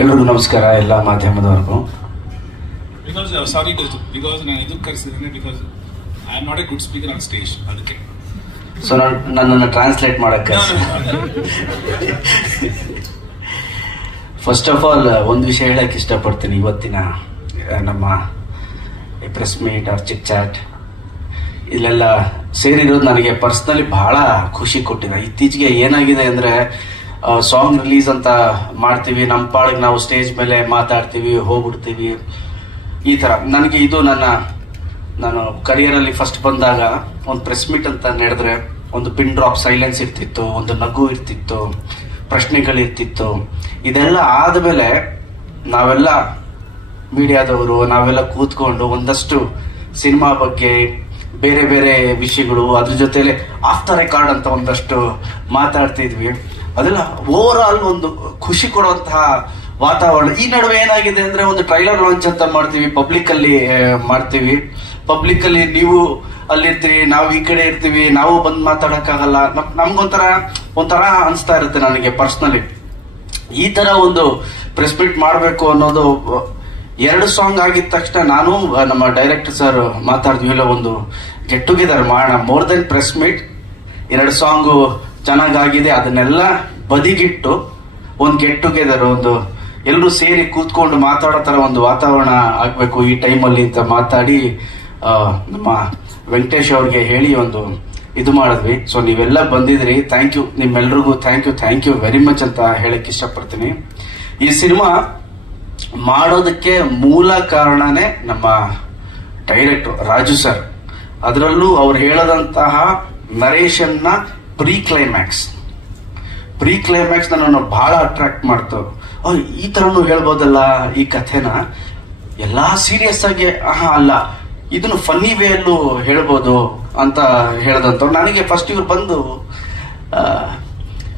ಎಲ್ಲರಿಗೂ ನಮಸ್ಕಾರ, ಎಲ್ಲ ಮಾಧ್ಯಮದವರೆಗೂ. ಬಿಕಾಸ್ ನಾನು ಇದಕ್ಕೆ ಕರೆಸಿದ್ದೇನೆ, because I am not a good speaker on stage, ಅದಕ್ಕೆ ಸೊ ನನ್ನನ್ನು ಟ್ರಾನ್ಸ್ಲೇಟ್ ಮಾಡಕ್ಕೆ. ಫಸ್ಟ್ ಆಫ್ ಆಲ್ ಒಂದು ವಿಷಯ ಹೇಳಕ್ಕೆ ಇಷ್ಟಪಡ್ತೀನಿ. ಇವತ್ತಿನ ನಮ್ಮ press meet or chit chat ಇಲ್ಲೆಲ್ಲ ಸೇರಿರೋದು ನನಗೆ ಪರ್ಸ್ನಲಿ ಬಹಳ ಖುಷಿ ಕೊಟ್ಟಿದೆ. ಇತ್ತೀಚೆಗೆ ಏನಾಗಿದೆ ಅಂದ್ರೆ, ಸಾಂಗ್ ರಿಲೀಸ್ ಅಂತ ಮಾಡ್ತೀವಿ, ನಮ್ಮ ಪಾಡಿಗೆ ನಾವು ಸ್ಟೇಜ್ ಮೇಲೆ ಮಾತಾಡ್ತೀವಿ, ಹೋಗ್ಬಿಡ್ತೀವಿ. ಈ ತರ ನನಗೆ ಇದು ನಾನು ಕರಿಯರಲ್ಲಿ ಫಸ್ಟ್ ಬಂದಾಗ ಒಂದು ಪ್ರೆಸ್ ಮೀಟ್ ಅಂತ ನಡೆದ್ರೆ ಒಂದು ಪಿನ್ ಡ್ರಾಪ್ ಸೈಲೆನ್ಸ್ ಇರ್ತಿತ್ತು, ಒಂದು ನಗು ಇರ್ತಿತ್ತು, ಪ್ರಶ್ನೆಗಳಿರ್ತಿತ್ತು. ಇದೆಲ್ಲ ಆದ್ಮೇಲೆ ನಾವೆಲ್ಲ ಮೀಡಿಯಾದವರು ನಾವೆಲ್ಲ ಕೂತ್ಕೊಂಡು ಒಂದಷ್ಟು ಸಿನಿಮಾ ಬಗ್ಗೆ ಬೇರೆ ಬೇರೆ ವಿಷಯಗಳು, ಅದ್ರ ಜೊತೆಲೆ ಆಫ್ ದ ರೆಕಾರ್ಡ್ ಅಂತ ಒಂದಷ್ಟು ಮಾತಾಡ್ತಿದ್ವಿ. ಅದೆಲ್ಲ ಓವರ್ ಆಲ್ ಒಂದು ಖುಷಿ ಕೊಡುವಂತಹ ವಾತಾವರಣ. ಈ ನಡುವೆ ಏನಾಗಿದೆ ಅಂದ್ರೆ, ಒಂದು ಟ್ರೈಲರ್ ಲಾಂಚ್ ಅಂತ ಮಾಡ್ತೀವಿ, ಪಬ್ಲಿಕ್ ಅಲ್ಲಿ ಮಾಡ್ತೀವಿ. ಪಬ್ಲಿಕ್ ಅಲ್ಲಿ ನೀವು ಅಲ್ಲಿರ್ತೀವಿ, ನಾವು ಈ ಕಡೆ ಇರ್ತೀವಿ, ನಾವು ಬಂದ್ ಮಾತಾಡಕ್ಕಾಗಲ್ಲ. ನಮ್ಗೊಂಥರ ಅನ್ಸ್ತಾ ಇರುತ್ತೆ ನನಗೆ ಪರ್ಸನಲಿ. ಈ ತರ ಒಂದು ಪ್ರೆಸ್ ಮೀಟ್ ಮಾಡ್ಬೇಕು ಅನ್ನೋದು. 2 ಸಾಂಗ್ ಆಗಿದ ತಕ್ಷಣ ನಾನು ನಮ್ಮ ಡೈರೆಕ್ಟರ್ ಸರ್ ಮಾತಾಡಿದ್ವಿ, ಇಲ್ಲ ಒಂದು ಗೆಟ್ ಟುಗೆದರ್ ಮಾಡೋಣ, more than press meet. 2 song ಚೆನ್ನಾಗಾಗಿದೆ, ಅದನ್ನೆಲ್ಲ ಬದಿಗಿಟ್ಟು ಒಂದು ಗೆಟ್ ಟುಗೆದರ್, ಒಂದು ಎಲ್ಲರೂ ಸೇರಿ ಕೂತ್ಕೊಂಡು ಮಾತಾಡೋ ತರ ಒಂದು ವಾತಾವರಣ ಆಗ್ಬೇಕು ಈ ಟೈಮಲ್ಲಿ ಅಂತ ಮಾತಾಡಿ ನಮ್ಮ ವೆಂಕಟೇಶ್ ಅವ್ರಿಗೆ ಹೇಳಿ ಒಂದು ಇದು ಮಾಡಿದ್ವಿ. ಸೊ ನೀವೆಲ್ಲ ಬಂದಿದ್ರಿ, ಥ್ಯಾಂಕ್ ಯು. ನಿಮ್ಮೆಲ್ರಿಗೂ ಥ್ಯಾಂಕ್ ಯು ವೆರಿ ಮಚ್ ಅಂತ ಹೇಳಕ್ ಇಷ್ಟಪಡ್ತೀನಿ. ಈ ಸಿನಿಮಾ ಮಾಡೋದಕ್ಕೆ ಮೂಲ ಕಾರಣನೇ ನಮ್ಮ ಡೈರೆಕ್ಟರ್ ರಾಜು ಸರ್. ಅದರಲ್ಲೂ ಅವ್ರು ಹೇಳದಂತಹ ನರೇಶನ್ ನ ಪ್ರೀ ಕ್ಲೈಮ್ಯಾಕ್ಸ್ ನನ್ನನ್ನು ಬಹಳ ಅಟ್ರಾಕ್ಟ್ ಮಾಡ್ತು. ಈ ತರನು ಹೇಳ್ಬೋದಲ್ಲ ಈ ಕಥೆನ, ಎಲ್ಲಾ ಸೀರಿಯಸ್ ಆಗಿ ಅಲ್ಲ, ಇದನ್ನು ಫನ್ನಿ ವೇ ಅಲ್ಲೂ ಹೇಳ್ಬೋದು ಅಂತ ಹೇಳ್ದಂತ. ನನಗೆ ಫಸ್ಟ್ ಇವ್ರು ಬಂದು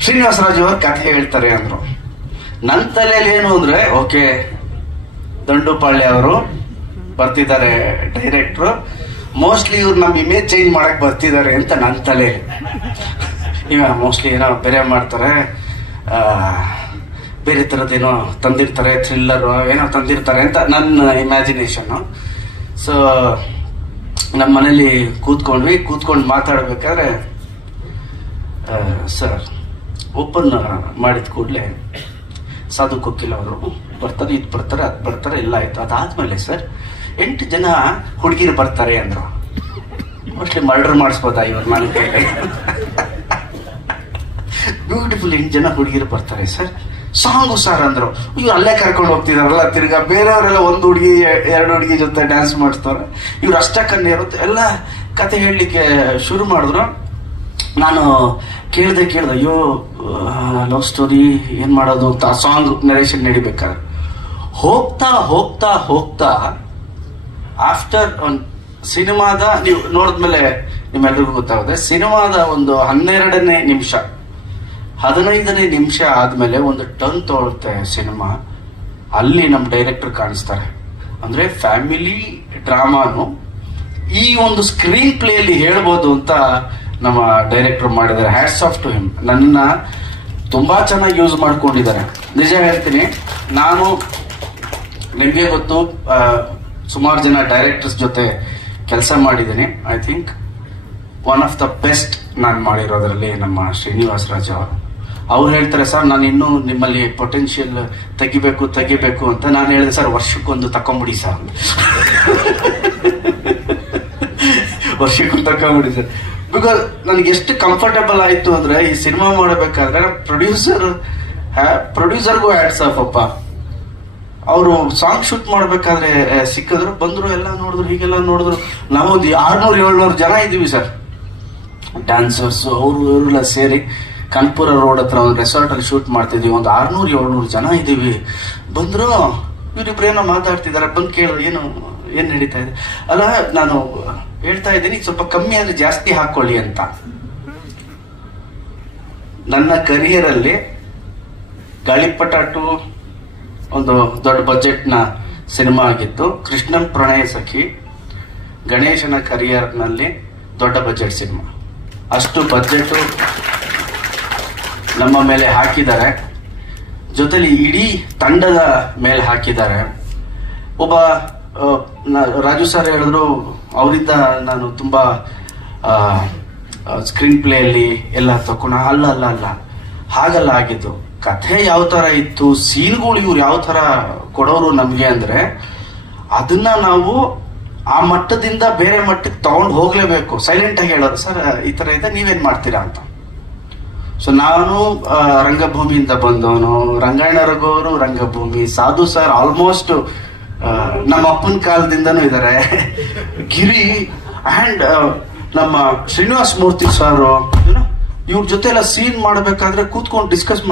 ಶ್ರೀನಿವಾಸ ರಾಜು ಅವ್ರ ಕಥೆ ಹೇಳ್ತಾರೆ ಅಂದ್ರು. ನನ್ನ ತಲೆಯಲ್ಲಿ ಏನು ಅಂದ್ರೆ, ಓಕೆ ದಂಡುಪಾಳ್ಯ ಅವರು ಬರ್ತಿದ್ದಾರೆ ಡೈರೆಕ್ಟ್ರು, ಮೋಸ್ಟ್ಲಿ ಇವ್ರು ನಮ್ ಇಮೇಜ್ ಚೇಂಜ್ ಮಾಡಕ್ ಬರ್ತಿದ್ದಾರೆ ಅಂತ ನನ್ನ ತಲೆ. ಈಗ ಮೋಸ್ಟ್ಲಿ ಏನೋ ಬೇರೆ ಮಾಡ್ತಾರೆ, ಬೇರೆ ತರದೇನೋ ತಂದಿರ್ತಾರೆ, ಥ್ರಿಲ್ಲರ್ ಏನೋ ತಂದಿರ್ತಾರೆ ಅಂತ ನನ್ನ ಇಮ್ಯಾಜಿನೇಷನ್. ಸೊ ನಮ್ಮ ಮನೇಲಿ ಕೂತ್ಕೊಂಡು ಮಾತಾಡ್ಬೇಕಾದ್ರೆ ಸರ್ ಓಪನ್ ಮಾಡಿದ ಕೂಡಲೇ ಸಾಧು ಕೊಕ್ಕಿಲ್ ಅವರು ಬರ್ತಾರೆ, ಇದು ಬರ್ತಾರೆ, ಅದು ಬರ್ತಾರೆ, ಎಲ್ಲ ಆಯ್ತು. ಅದಾದ್ಮೇಲೆ ಸರ್ 8 ಜನ ಹುಡುಗಿರು ಬರ್ತಾರೆ ಅಂದ್ರು. ಮೋಸ್ಟ್ಲಿ ಮರ್ಡರ್ ಮಾಡಿಸ್ಬೋದಾ ಇವ್ರು ನನ್ನ ಕೈಲಿ. ಬ್ಯೂಟಿಫುಲ್ 8 ಜನ ಹುಡುಗಿರು ಬರ್ತಾರೆ ಸರ್, ಸಾಂಗು ಸರ್ ಅಂದ್ರು. ಇವ್ರು ಅಲ್ಲೇ ಕರ್ಕೊಂಡು ಹೋಗ್ತಿದಾರಲ್ಲ, ತಿರ್ಗಾ ಬೇರೆಯವರೆಲ್ಲ 1 ಹುಡುಗಿ 2 ಹುಡುಗಿ ಜೊತೆ ಡ್ಯಾನ್ಸ್ ಮಾಡ್ತಾರೆ, ಇವ್ರು ಅಷ್ಟಕ್ಕನ್ನೇ ಇರುತ್ತೆ. ಎಲ್ಲ ಕತೆ ಹೇಳಲಿಕ್ಕೆ ಶುರು ಮಾಡಿದ್ರು. ನಾನು ಕೇಳ್ದೆ ಅಯ್ಯೋ ಲವ್ ಸ್ಟೋರಿ ಏನ್ ಮಾಡೋದು ಅಂತ ಸಾಂಗ್ ನರೇಶನ್ ನಡಿಬೇಕಾದ್ರೆ ಹೋಗ್ತಾ ಆಫ್ಟರ್ ಒಂದು ಸಿನಿಮಾದ ನೀವು ನೋಡಿದ್ಮೇಲೆ ನಿಮ್ಮೆಲ್ರಿಗೂ ಗೊತ್ತಾಗುತ್ತೆ, ಸಿನಿಮಾದ ಒಂದು 12ನೇ ನಿಮಿಷ 15ನೇ ನಿಮಿಷ ಆದ್ಮೇಲೆ ಒಂದು ಟರ್ನ್ ತಗೊಳುತ್ತೆ ಸಿನಿಮಾ. ಅಲ್ಲಿ ನಮ್ಮ ಡೈರೆಕ್ಟರ್ ಕಾಣಿಸ್ತಾರೆ. ಅಂದ್ರೆ ಫ್ಯಾಮಿಲಿ ಡ್ರಾಮಾನು ಈ ಒಂದು ಸ್ಕ್ರೀನ್ ಪ್ಲೇ ಅಲ್ಲಿ ಹೇಳ್ಬೋದು ಅಂತ ನಮ್ಮ ಡೈರೆಕ್ಟರ್ ಮಾಡಿದ್ದಾರೆ. Hats off to him. ನನ್ನ ತುಂಬಾ ಚೆನ್ನಾಗಿ ಯೂಸ್ ಮಾಡ್ಕೊಂಡಿದ್ದಾರೆ. ನಿಜ ಹೇಳ್ತೀನಿ, ನಾನು ನಿಮ್ಗೆ ಗೊತ್ತು, ಸುಮಾರು ಜನ ಡೈರೆಕ್ಟರ್ಸ್ ಜೊತೆ ಕೆಲಸ ಮಾಡಿದ್ದೀನಿ. I think one of the best ನಾನು ಮಾಡಿರೋದ್ರಲ್ಲಿ ನಮ್ಮ ಶ್ರೀನಿವಾಸ ರಾಜು ಅವರು. ಅವ್ರು ಹೇಳ್ತಾರೆ, ಸರ್ ನಾನು ಇನ್ನೂ ನಿಮ್ಮಲ್ಲಿ ಪೊಟೆನ್ಶಿಯಲ್ ತೆಗಿಬೇಕು ಅಂತ. ನಾನು ಹೇಳಿದೆ, ಸರ್ ವರ್ಷಕ್ಕೊಂದು ತಕೊಂಬಿಡಿ ಸರ್, ವರ್ಷಕ್ಕೊಂದು ತಕೊಂಬಿಡಿ ಸರ್. ಬಿಕಾಸ್ ನನಗೆ ಎಷ್ಟು ಕಂಫರ್ಟಬಲ್ ಆಯ್ತು ಅಂದ್ರೆ, ಈ ಸಿನಿಮಾ ಮಾಡಬೇಕಾದ್ರೆ ಪ್ರೊಡ್ಯೂಸರ್ಗೂ ಹ್ಯಾಟ್ಸ್ ಆಫ್ ಅಪ್ಪ. ಅವರು ಸಾಂಗ್ ಶೂಟ್ ಮಾಡ್ಬೇಕಾದ್ರೆ ಸಿಕ್ಕಿದ್ರು, ಬಂದ್ರು, ಎಲ್ಲ ನೋಡಿದ್ರು, ಹೀಗೆಲ್ಲ ನೋಡಿದ್ರು. ನಾವೊಂದು 600-700 ಜನ ಇದ್ದೀವಿ ಸರ್, ಡ್ಯಾನ್ಸರ್ಸ್ ಅವರು ಇವರೆಲ್ಲ ಸೇರಿ ಕಾನ್ಪುರ ರೋಡ್ ಹತ್ರ ಒಂದು ರೆಸಾರ್ಟ್ ಅಲ್ಲಿ ಶೂಟ್ ಮಾಡ್ತಿದ್ವಿ. ಒಂದು 600-700 ಜನ ಇದ್ದೀವಿ. ಬಂದ್ರು, ಇವರಿಬ್ರೇನೋ ಮಾತಾಡ್ತಿದಾರೆ, ಬಂದು ಕೇಳಿದ್ರು ಏನ್ ನಡೀತಾ ಇದೆ. ಅಲ್ಲ, ನಾನು ಹೇಳ್ತಾ ಇದ್ದೀನಿ ಸ್ವಲ್ಪ ಕಮ್ಮಿ ಅಂದ್ರೆ ಜಾಸ್ತಿ ಹಾಕೊಳ್ಳಿ ಅಂತ. ನನ್ನ ಕರಿಯರ್ ಅಲ್ಲಿ ಗಾಳಿಪಟ 2 ಒಂದು ದೊಡ್ಡ ಬಜೆಟ್ ನ ಸಿನಿಮಾ ಆಗಿತ್ತು. ಕೃಷ್ಣನ್ ಪ್ರಣಯ ಸಖಿ ಗಣೇಶನ ಕರಿಯರ್ ನಲ್ಲಿ ದೊಡ್ಡ ಬಜೆಟ್ ಸಿನಿಮಾ. ಅಷ್ಟು ಬಜೆಟ್ ನಮ್ಮ ಮೇಲೆ ಹಾಕಿದ್ದಾರೆ. ಜೊತೆಲಿ ಇಡೀ ತಂಡದ ಮೇಲೆ ಹಾಕಿದ್ದಾರೆ. ಒಬ್ಬ ರಾಜು ಸರ್ ಹೇಳಿದ್ರು, ಅವರಿಂದ ನಾನು ತುಂಬಾ ಸ್ಕ್ರೀನ್ ಪ್ಲೇ ಅಲ್ಲಿ ಎಲ್ಲ ತಕೊಂಡ. ಅಲ್ಲ ಹಾಗಲ್ಲ ಆಗಿದ್ದು. ಕಥೆ ಯಾವ ತರ ಇತ್ತು, ಸೀನ್ಗಳು ಇವ್ರು ಯಾವ ತರ ಕೊಡೋರು ನಮ್ಗೆ ಅಂದ್ರೆ, ಅದನ್ನ ನಾವು ಆ ಮಟ್ಟದಿಂದ ಬೇರೆ ಮಟ್ಟಕ್ಕೆ ತಗೊಂಡು ಹೋಗ್ಲೇಬೇಕು. ಸೈಲೆಂಟ್ ಆಗಿ ಹೇಳೋದು, ಸರ್ ಈ ತರ ಇದೆ, ನೀವೇನ್ ಮಾಡ್ತೀರಾ ಅಂತ. ಸೊ ನಾನು ರಂಗಭೂಮಿಯಿಂದ ಬಂದವನು, ರಂಗಾಯಣ ರಘು ಅವರು ರಂಗಭೂಮಿ, ಸಾಧು ಸರ್ ಆಲ್ಮೋಸ್ಟ್ ನಮ್ಮ ಅಪ್ಪನ ಕಾಲದಿಂದನೂ ಇದ್ದಾರೆ, ಗಿರಿ ಅಂಡ್ ನಮ್ಮ ಶ್ರೀನಿವಾಸ ಮೂರ್ತಿ ಸರ್, ಇವ್ರ ಜೊತೆ ಎಲ್ಲ ಸೀನ್ ಮಾಡಬೇಕಾದ್ರೆ ಕೂತ್ಕೊಂಡು ಡಿಸ್ಕಸ್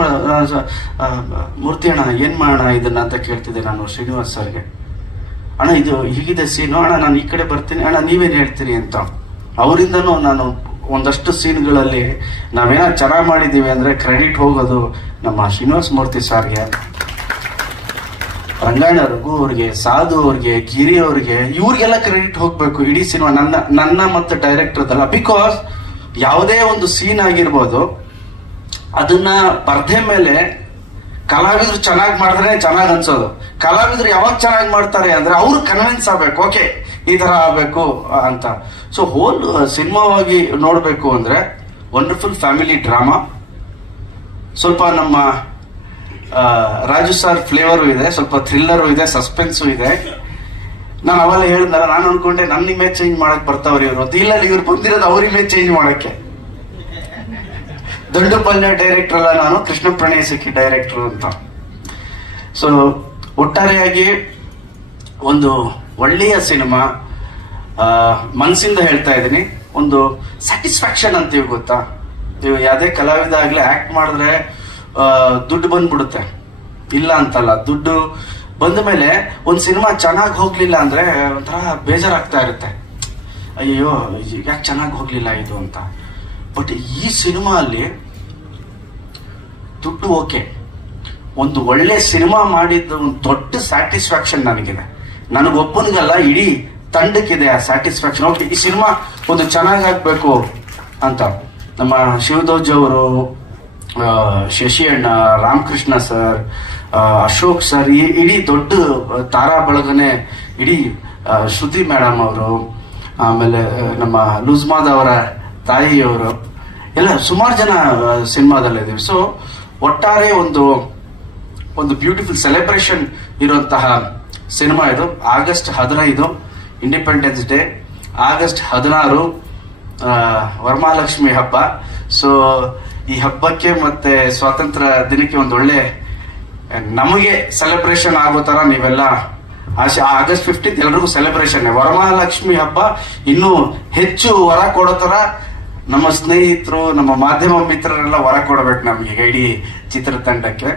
ಮೂರ್ತಿ ಅಣ್ಣ ಏನ್ ಮಾಡೋಣ ಇದನ್ನ ಅಂತ ಕೇಳ್ತಿದ್ದೆ ನಾನು ಶ್ರೀನಿವಾಸ್ ಸರ್ಗೆ. ಅಣ್ಣ ಇದು ಹೀಗಿದೆ ಸೀನು, ಅಣ್ಣ ನಾನು ಈ ಕಡೆ ಬರ್ತೀನಿ, ಅಣ್ಣ ನೀವೇನ್ ಹೇಳ್ತೀರಿ ಅಂತ. ಅವರಿಂದನೂ ನಾನು ಒಂದಷ್ಟು ಸೀನ್ಗಳಲ್ಲಿ ನಾವೇನ ಚೆನ್ನಾಗಿ ಮಾಡಿದೀವಿ ಅಂದ್ರೆ ಕ್ರೆಡಿಟ್ ಹೋಗೋದು ನಮ್ಮ ಶ್ರೀನಿವಾಸ ಮೂರ್ತಿ ಸರ್ಗೆ, ರಂಗಾಯಣ ರಘು ಅವ್ರಿಗೆ, ಸಾಧು ಅವ್ರಿಗೆ, ಗಿರಿ ಅವ್ರಿಗೆ, ಇವ್ರಿಗೆಲ್ಲ ಕ್ರೆಡಿಟ್ ಹೋಗ್ಬೇಕು ಇಡೀ ಸಿನಿಮಾ. ನನ್ನ ಮತ್ತೆ ಡೈರೆಕ್ಟರ್ದಲ್ಲ. ಬಿಕಾಸ್ ಯಾವುದೇ ಒಂದು ಸೀನ್ ಆಗಿರ್ಬೋದು, ಅದನ್ನ ಪರ್ದೆ ಮೇಲೆ ಕಲಾವಿದ್ರು ಚೆನ್ನಾಗಿ ಮಾಡಿದ್ರೆ ಚೆನ್ನಾಗಿ ಅನ್ಸೋದು. ಕಲಾವಿದ್ರು ಯಾವಾಗ ಚೆನ್ನಾಗಿ ಮಾಡ್ತಾರೆ ಅಂದ್ರೆ ಅವ್ರು ಕನ್ವಿನ್ಸ್ ಆಗ್ಬೇಕು, ಓಕೆ ಈ ತರ ಆಗ್ಬೇಕು ಅಂತ. ಸೊ ಹೋಲ್ ಸಿನಿಮಾವಾಗಿ ನೋಡ್ಬೇಕು ಅಂದ್ರೆ ವಂಡರ್ಫುಲ್ ಫ್ಯಾಮಿಲಿ ಡ್ರಾಮಾ. ಸ್ವಲ್ಪ ನಮ್ಮ ರಾಜು ಸರ್ ಫ್ಲೇವರು ಇದೆ, ಸ್ವಲ್ಪ ಥ್ರಿಲ್ಲರು ಇದೆ, ಸಸ್ಪೆನ್ಸು ಇದೆ. ನಾನು ಅವೆಲ್ಲ ಹೇಳಿದ್ನಲ್ಲ, ನಾನು ಅನ್ಕೊಂಡೆ ನನ್ನ ಇಮೇಜ್ ಚೇಂಜ್ ಮಾಡಕ್ ಬರ್ತಾವ್ರಿ ಇವರು ಅಂತ. ಇಲ್ಲ, ಇವ್ರು ಬಂದಿರೋದು ಅವ್ರ ಇಮೇಜ್ ಚೇಂಜ್ ಮಾಡಕ್ಕೆ. ದಂಡುಪಲ್ಯ ಡೈರೆಕ್ಟರ್ ಅಲ್ಲ ನಾನು, ಕೃಷ್ಣ ಪ್ರಣಯ ಸಿಕ್ಕಿ ಡೈರೆಕ್ಟರ್ ಅಂತ. ಸೊ ಒಟ್ಟಾರೆಯಾಗಿ ಒಂದು ಒಳ್ಳೆಯ ಸಿನಿಮಾ, ಮನಸ್ಸಿಂದ ಹೇಳ್ತಾ ಇದ್ದೀನಿ. ಒಂದು ಸ್ಯಾಟಿಸ್ಫ್ಯಾಕ್ಷನ್ ಅಂತೀವಿ ಗೊತ್ತಾ, ನೀವು ಯಾವುದೇ ಕಲಾವಿದ ಆಗ್ಲಿ ಆಕ್ಟ್ ಮಾಡಿದ್ರೆ ದುಡ್ಡು ಬಂದ್ಬಿಡುತ್ತೆ, ಇಲ್ಲ ಅಂತಲ್ಲ. ದುಡ್ಡು ಬಂದ ಮೇಲೆ ಒಂದ್ ಸಿನಿಮಾ ಚೆನ್ನಾಗಿ ಹೋಗ್ಲಿಲ್ಲ ಅಂದ್ರೆ ಒಂಥರ ಬೇಜಾರಾಗ್ತಾ ಇರುತ್ತೆ, ಅಯ್ಯೋ ಯಾಕೆ ಚೆನ್ನಾಗಿ ಹೋಗ್ಲಿಲ್ಲ ಇದು ಅಂತ. ಬಟ್ ಈ ಸಿನಿಮಾ ಅಲ್ಲಿ ದುಡ್ಡು ಓಕೆ, ಒಂದು ಒಳ್ಳೆ ಸಿನಿಮಾ ಮಾಡಿದ್ದು ಒಂದು ದೊಡ್ಡ ಸ್ಯಾಟಿಸ್ಫ್ಯಾಕ್ಷನ್ ನನಗಿದೆ. ನನಗೊಬ್ಬನಿಗಲ್ಲ, ಇಡೀ ತಂಡಕ್ಕಿದೆ ಆ ಸ್ಯಾಟಿಸ್ಫ್ಯಾಕ್ಷನ್. ಓಕೆ, ಈ ಸಿನಿಮಾ ಒಂದು ಚೆನ್ನಾಗಿ ಆಗ್ಬೇಕು ಅಂತ. ನಮ್ಮ ಶಿವದೋಜ್ ಅವರು, ಶಶಿ ಅಣ್ಣ, ರಾಮಕೃಷ್ಣ ಸರ್, ಅಶೋಕ್ ಸರ್, ಇಡೀ ದೊಡ್ಡ ತಾರಾ ಬಳಗನೆ, ಇಡೀ ಶ್ರುತಿ ಮೇಡಮ್ ಅವರು, ಆಮೇಲೆ ನಮ್ಮ ಲೂಜ್ಮಾದ್ ಅವರ ತಾಯಿಯವರು ಎಲ್ಲ ಸುಮಾರು ಜನ ಸಿನಿಮಾದಲ್ಲಿದ್ದೀವಿ. ಸೊ ಒಟ್ಟಾರೆ ಒಂದು ಬ್ಯೂಟಿಫುಲ್ ಸೆಲೆಬ್ರೇಷನ್ ಇರುವಂತಹ ಸಿನಿಮಾ ಇದು. August 15 independence day, August 16 Varamahalakshmi ಹಬ್ಬ. ಸೊ ಈ ಹಬ್ಬಕ್ಕೆ ಮತ್ತೆ ಸ್ವಾತಂತ್ರ್ಯ ದಿನಕ್ಕೆ ಒಂದೊಳ್ಳೆ ನಮಗೆ ಸೆಲೆಬ್ರೇಷನ್ ಆಗೋ ತರ ನೀವೆಲ್ಲ ಆಗಸ್ಟ್ 15 ಎಲ್ರಿಗೂ ಸೆಲೆಬ್ರೇಷನ್. ವರಮಹಾಲಕ್ಷ್ಮಿ ಹಬ್ಬ ಇನ್ನೂ ಹೆಚ್ಚು ವರ ಕೊಡೋ ತರ ನಮ್ಮ ಸ್ನೇಹಿತರು, ನಮ್ಮ ಮಾಧ್ಯಮ ಮಿತ್ರರೆಲ್ಲ ವರ ಕೊಡಬೇಕು ನಮಗೆ, ಇಡೀ ಚಿತ್ರತಂಡಕ್ಕೆ.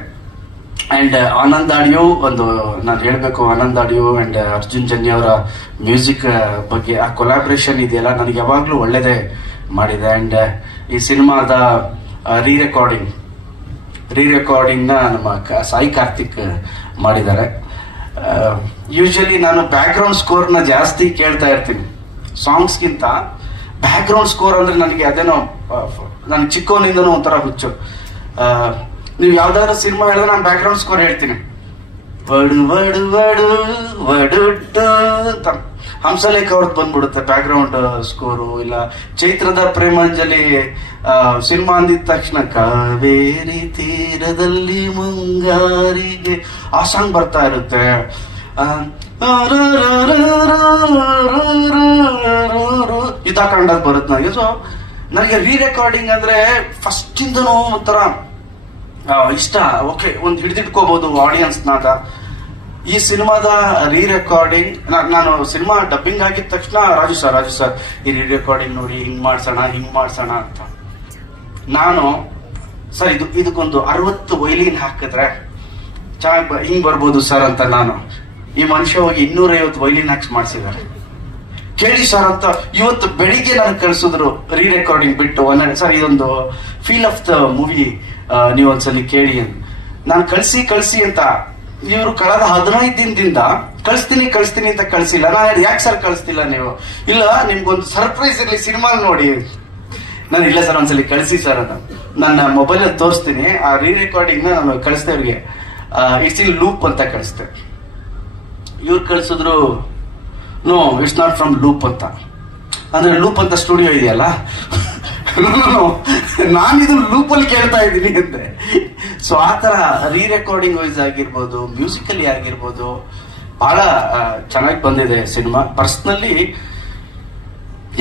ಅಂಡ್ ಆನಂದ್ ಆಡಿಯೋ ಒಂದು ನಾನು ಹೇಳ್ಬೇಕು, ಆನಂದ್ ಆಡಿಯೋ ಅಂಡ್ ಅರ್ಜುನ್ ಜನ್ಯ ಅವರ ಮ್ಯೂಸಿಕ್ ಬಗ್ಗೆ ಆ ಕೊಲಾಬ್ರೇಷನ್ ಇದೆಯಲ್ಲ, ನನಗೆ ಯಾವಾಗ್ಲೂ ಒಳ್ಳೇದೇ ಮಾಡಿದೆ. ಅಂಡ್ ಈ ಸಿನಿಮಾದ ರೀ ರೆಕಾರ್ಡಿಂಗ್ ನ ನಮ್ಮ ಸಾಯಿ ಕಾರ್ತಿಕ್ ಮಾಡಿದ್ದಾರೆ. ಯೂಶಲಿ ನಾನು ಬ್ಯಾಕ್ ಗ್ರೌಂಡ್ ಸ್ಕೋರ್ ನ ಜಾಸ್ತಿ ಕೇಳ್ತಾ ಇರ್ತೀನಿ ಸಾಂಗ್ಸ್ಗಿಂತ. ಬ್ಯಾಕ್ ಗ್ರೌಂಡ್ ಸ್ಕೋರ್ ಅಂದ್ರೆ ನನಗೆ ಅದೇನೋ ನಾನು ಚಿಕ್ಕವನಿಂದನೂ ಒಂಥರ ಹುಚ್ಚು. ನೀವು ಯಾವ್ದಾದ್ರು ಸಿನಿಮಾ ಹೇಳಿದ್ರೆ ನಾನು ಬ್ಯಾಕ್ ಗ್ರೌಂಡ್ ಸ್ಕೋರ್ ಹೇಳ್ತೀನಿ. ವಡು ವಡು ವಡು ವಡು ಅಂತ ಹಂಸಲೇಖ ಅವ್ರದ್ದು ಬಂದ್ಬಿಡುತ್ತೆ ಬ್ಯಾಕ್ ಗ್ರೌಂಡ್ ಸ್ಕೋರು. ಇಲ್ಲ ಚೈತ್ರದ ಪ್ರೇಮಾಂಜಲಿ ಸಿನಿಮಾ ಅಂದಿದ ತಕ್ಷಣ ಕಾವೇರಿ ತೀರದಲ್ಲಿ ಮುಂಗಾರಿಗೆ ಆ ಸಾಂಗ್ ಬರ್ತಾ ಇರುತ್ತೆ. ಇದಾಕೊಂಡದ್ ಬರುತ್ತೆ ನನಗೆ. ಸೊ ನನಗೆ ರೀ ರೆಕಾರ್ಡಿಂಗ್ ಅಂದ್ರೆ ಫಸ್ಟ್ ಇಂದನೂ ಒಂಥರ ಇಷ್ಟ. ಓಕೆ, ಒಂದು ಹಿಡಿದಿಟ್ಕೋಬಹುದು ಆಡಿಯನ್ಸ್ ನಾದ. ಈ ಸಿನಿಮಾದ ರೀ ರೆಕಾರ್ಡಿಂಗ್ ನಾನು ಸಿನಿಮಾ ಡಬ್ಬಿಂಗ್ ಆಗಿದ ತಕ್ಷಣ ರಾಜು ಸರ್ ಈ ರೀ ರೆಕಾರ್ಡಿಂಗ್ ನೋಡಿ ಹಿಂಗ್ ಮಾಡ್ಸೋಣ ಅಂತ ನಾನು, ಸರ್ ಇದಕ್ಕೊಂದು 60 ವೈಲಿನ್ ಹಾಕಿದ್ರೆ ಚೆನ್ನಾಗಿ ಹಿಂಗ್ ಬರ್ಬೋದು ಸರ್ ಅಂತ. ನಾನು ಈ ಮನುಷ್ಯ ಹೋಗಿ 250 ವೈಲಿನ್ ಹಾಕ್ಸ್ ಮಾಡಿಸಿದ್ದಾರೆ. ಕೇಳಿ ಸರ್ ಅಂತ ಇವತ್ತು ಬೆಳಿಗ್ಗೆ ನಾನು ಕಳ್ಸಿದ್ರು ರೀ ರೆಕಾರ್ಡಿಂಗ್ ಬಿಟ್ಟು. ಸರ್ ಇದೊಂದು ಫೀಲ್ ಆಫ್ ದ ಮೂವಿ ನೀವು ಒಂದ್ಸಲಿ ಕೇಳಿ ಅಂತ ನಾನು ಕಳ್ಸಿ ಅಂತ. ಇವರು ಕಳೆದ 15 ದಿನದಿಂದ ಕಳಿಸ್ತೀನಿ ಅಂತ ಕಳ್ಸಿಲ್ಲ. ನಾನು ಯಾಕೆ ಸರ್ ಕಳಿಸ್ತಿಲ್ಲ ನೀವು? ಇಲ್ಲ, ನಿಮ್ಗೊಂದು ಸರ್ಪ್ರೈಸ್ ಇರ್ಲಿ ಸಿನಿಮಾ ನೋಡಿ. ನಾನು ಇಲ್ಲ ಸರ್ ಒಂದ್ಸಲಿ ಕಳಿಸಿ ಸರ್ ಅಂತ ನನ್ನ ಮೊಬೈಲ್ ಅಲ್ಲಿ ತೋರಿಸ್ತೀನಿ. ಆ ರೀ ರೆಕಾರ್ಡಿಂಗ್ ನಾನು ಕಳಿಸ್ದೆ ಅವ್ರಿಗೆ. ಇಟ್ಸ್ ಇನ್ ಲೂಪ್ ಅಂತ ಕಳಿಸ್ತೆ. ಇವ್ರು ಕಳಿಸಿದ್ರು no it's not from loop ಅಂತ. ಅಂದ್ರೆ ಲೂಪ್ ಅಂತ ಸ್ಟುಡಿಯೋ ಇದೆಯಲ್ಲ, ನಾನಿದು ಲೂಪಲ್ಲಿ ಕೇಳ್ತಾ ಇದ್ದೀನಿ ಅಂತೆ. ಸೊ ಆ ತರ ರೀ ರೆಕಾರ್ಡಿಂಗ್ ವೈಸ್ ಆಗಿರ್ಬೋದು, ಮ್ಯೂಸಿಕಲಿ ಆಗಿರ್ಬೋದು, ಬಹಳ ಚೆನ್ನಾಗಿ ಬಂದಿದೆ ಸಿನಿಮಾ. ಪರ್ಸನಲಿ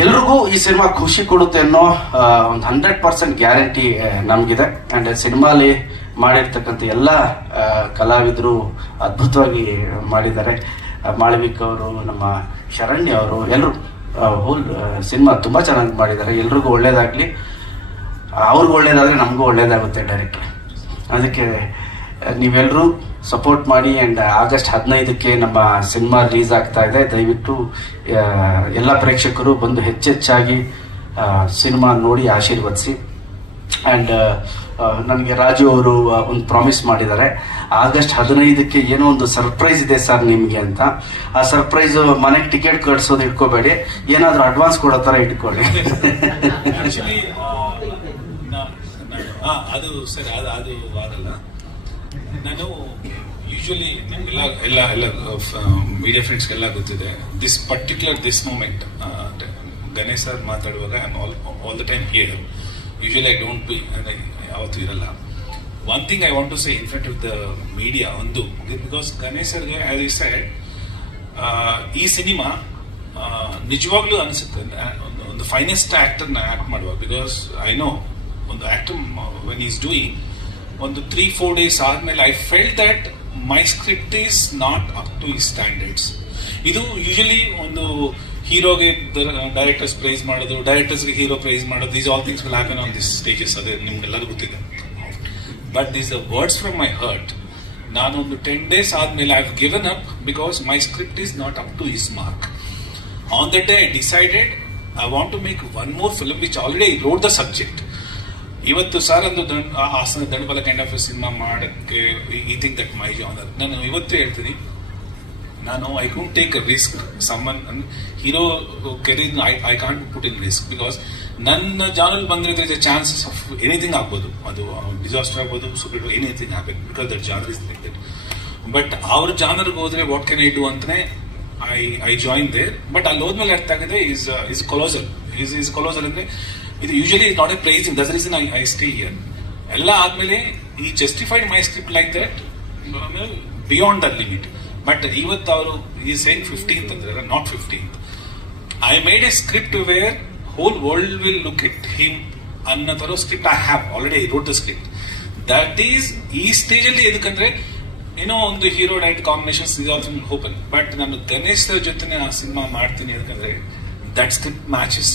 ಎಲ್ರಿಗೂ ಈ ಸಿನಿಮಾ ಖುಷಿ ಕೊಡುತ್ತೆ ಅನ್ನೋ ಒಂದು 100% ಗ್ಯಾರಂಟಿ ನಮ್ಗಿದೆ. ಅಂಡ್ ಸಿನಿಮಾಲಿ ಮಾಡಿರ್ತಕ್ಕಂಥ ಎಲ್ಲ ಕಲಾವಿದರು ಅದ್ಭುತವಾಗಿ ಮಾಡಿದ್ದಾರೆ. ಮಾಳವಿಕ ಅವರು, ನಮ್ಮ ಶರಣ್ಯ ಅವರು, ಎಲ್ಲರೂ ಹೋಲ್ ಸಿನಿಮಾ ತುಂಬಾ ಚೆನ್ನಾಗಿ ಮಾಡಿದ್ದಾರೆ. ಎಲ್ರಿಗೂ ಒಳ್ಳೇದಾಗ್ಲಿ, ಅವ್ರಿಗೂ ಒಳ್ಳೇದಾದ್ರೆ ನಮಗೂ ಒಳ್ಳೇದಾಗುತ್ತೆ ಡೈರೆಕ್ಟ್. ಅದಕ್ಕೆ ನೀವೆಲ್ಲರೂ ಸಪೋರ್ಟ್ ಮಾಡಿ. ಅಂಡ್ ಆಗಸ್ಟ್ 15ಕ್ಕೆ ನಮ್ಮ ಸಿನಿಮಾ ರಿಲೀಸ್ ಆಗ್ತಾ ಇದೆ. ದಯವಿಟ್ಟು ಎಲ್ಲ ಪ್ರೇಕ್ಷಕರು ಬಂದು ಹೆಚ್ಚೆಚ್ಚಾಗಿ ಸಿನಿಮಾ ನೋಡಿ ಆಶೀರ್ವದಿಸಿ. ಅಂಡ್ ನನಗೆ ರಾಜು ಅವರು ಒಂದು ಪ್ರಾಮಿಸ್ ಮಾಡಿದ್ದಾರೆ, ಆಗಸ್ಟ್ 15ಕ್ಕೆ ಏನೋ ಒಂದು ಸರ್ಪ್ರೈಸ್ ಇದೆ ಸರ್ ನಿಮ್ಗೆ ಅಂತ. ಆ ಸರ್ಪ್ರೈಸ್ ಮನೆಗೆ ಟಿಕೆಟ್ ಕಟ್ಸೋದು ಇಟ್ಕೋಬೇಡಿ, ಏನಾದ್ರೂ ಅಡ್ವಾನ್ಸ್ ಕೊಡೋ ತರ ಇಟ್ಕೊಳ್ಳಿ. ಅದು ಸರ್ ಅದು ಆಗಲ್ಲ. ನಾನು ಯೂಶಲಿ ನಿಮ್ಗೆಲ್ಲ ಎಲ್ಲ ಮೀಡಿಯಾ ಫ್ರೆಂಡ್ಸ್ಗೆಲ್ಲ ಗೊತ್ತಿದೆ, ದಿಸ್ ಮೂಮೆಂಟ್ ಗಣೇಶ್ ಸರ್ ಮಾತಾಡುವಾಗ I am all the time here. Usually I don't be, ಯಾವತ್ತೂ ಇರಲ್ಲ. One thing I want to say in front of the media, ಒಂದು ಬಿಕಾಸ್ ಗಣೇಶ್ ಸರ್ಗೆ ಆಸ್ ಐ ಸೆಡ್, ಈ ಸಿನಿಮಾ ನಿಜವಾಗ್ಲೂ ಅನಿಸುತ್ತೆ ಒಂದು ಫೈನೆಸ್ಟ್ ಆಕ್ಟರ್ನ ಆಕ್ಟ್ ಮಾಡುವ. ಬಿಕಾಸ್ ಐ ನೋ ಒಂದು ಆಕ್ಟರ್ ವೆನ್ ಈಸ್ ಡೂಯಿಂಗ್ ಒಂದು 3-4 ಡೇಸ್ ಆದ್ಮೇಲೆ I felt that my script is not up to ಈ ಸ್ಟ್ಯಾಂಡರ್ಡ್ಸ್. ಇದು ಯೂಶಲಿ ಒಂದು ಹೀರೋಗೆ ಡೈರೆಕ್ಟರ್ಸ್ ಪ್ರೈಸ್ ಮಾಡೋದು, ಡೈರೆಕ್ಟರ್ಸ್ಗೆ ಹೀರೋ ಪ್ರೈಸ್ ಮಾಡೋದು, these all things will happen on this stages. ಅದೇ ನಿಮ್ಗೆಲ್ಲರೂ ಗೊತ್ತಿದೆ. But these the words from my heart. ನಾನು ಒಂದು 10 days ಆದ್ಮೇಲೆ I have given up because my script is not up to his mark. On that day I decided I want to make one more film which already I wrote the subject. ಇವತ್ತು sir ಒಂದು ಆಸನ ದಂಡಬಲ kind of cinema ಮಾಡಕ್ಕೆ ಈ think that my genre. ನಾನು ಇವತ್ತು ಹೇಳ್ತೀನಿ, ನಾನು I can't take a risk. Summon hero career I can't put in risk because ನನ್ನ ಜಾನರ್ ಬಂದ್ರೆ ಚಾನ್ಸಸ್ ಆಫ್ ಎನಿಥಿಂಗ್ ಆಗ್ಬೋದು. ಅದು ಡಿಸಾಸ್ಟರ್ ಆಗ್ಬೋದು, ಸೂಪರ್ ಎನಿಥಿಂಗ್ ಆಗ್ಬೇಕು, because that genre is like that. But ಅವ್ರ ಜಾನರ್ಗೆ ಹೋದ್ರೆ ವಾಟ್ ಕ್ಯಾನ್ ಐ ಡೂ ಅಂತಾನೆ I join there. But ಅಲ್ಲಿ ಹೋದ್ಮೇಲೆ ಅರ್ಥ ಆಗಿದೆ ಇಸ್ ಕೊಲೋಸಲ್. ಇಸ್ ಕೊಲೋಸಲ್ ಅಂದ್ರೆ ಇದು usually not a praising. That's reason I stay here. ಎಲ್ಲ ಆದ್ಮೇಲೆ ಈ justified my script like that beyond the limit. But ಇವತ್ತು ಅವರು ಈ ಸೇಮ್ 15th ಅಂದ್ರೆ not 15th. I made a script where whole world will look it him ಅನ್ನೋ ತರ script I have already. I wrote the script. That is ಈ stage ಅಲ್ಲಿ ಎದಕ್ಕಂದ್ರೆ ಏನೋ ಒಂದು hero direct combinations is also open. But ನಾನು ಗಣೇಶ್ ಜೊತೆ ಆ ಸಿನಿಮಾ ಮಾಡ್ತೀನಿ ಯಾಕಂದ್ರೆ that script matches,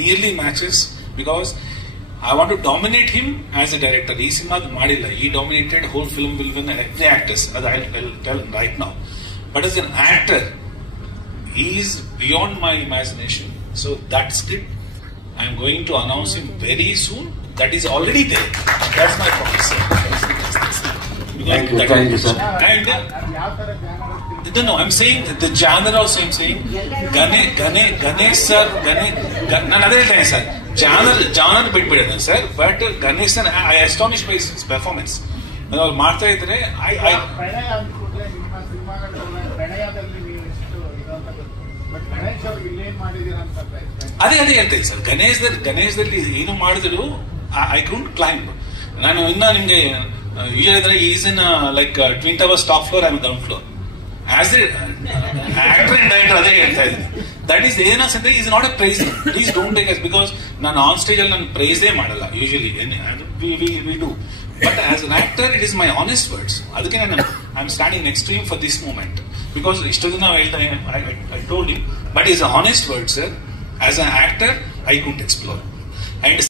nearly matches, because I want to dominate him as a director. ಈ ಸಿನಿಮಾ ಮಾಡಿಲ್ಲ, ಈ dominated whole film will win every actors, ಅದು I tell right now. But as an actor, he is beyond my imagination. So that script, I am going to announce him very soon. That is already there. That's my promise. Thank you, sir. And no, I'm saying the genre also. I'm saying Ganesh sir, ನಾನು ಅದೇ ಹೇಳ್ತೇನೆ sir, genre ಬಿಟ್ಬಿಡಿದೆ sir. But Ganesh sir I astonish by his performance. ಅವ್ರು ಮಾಡ್ತಾ ಇದ್ರೆ ಅದೇ ಹೇಳ್ತೇನೆ sir. ಗಣೇಶದಲ್ಲಿ ಏನು ಮಾಡಿದ್ರು ಐ ಕುಂಟ್ ಕ್ಲೈಂಬ್. ನಾನು ಇನ್ನ ನಿಮ್ಗೆ usually is in like twin towers top floor, I am down floor. As a actor and director ಅದೇ ಹೇಳ್ತಾ ಇದ್ದೀನಿ. ದಟ್ ಈಸ್ ಏನಂದ್ರೆ is not a praise. Please don't take us, because ನಾನು ಆನ್ ಸ್ಟೇಜ್ ಅಲ್ಲಿ ನಾನು ಪ್ರೈಸೇ ಮಾಡಲ್ಲ usually. We do. But as an actor it is my honest words. ಅದಕ್ಕೆ ನಾನು I am standing next to him for this moment. Because ಇಷ್ಟು ದಿನ ಹೇಳ್ತಾನೆ I told him, but is a honest word sir. As an actor I ಕುಂಟ್ explore. And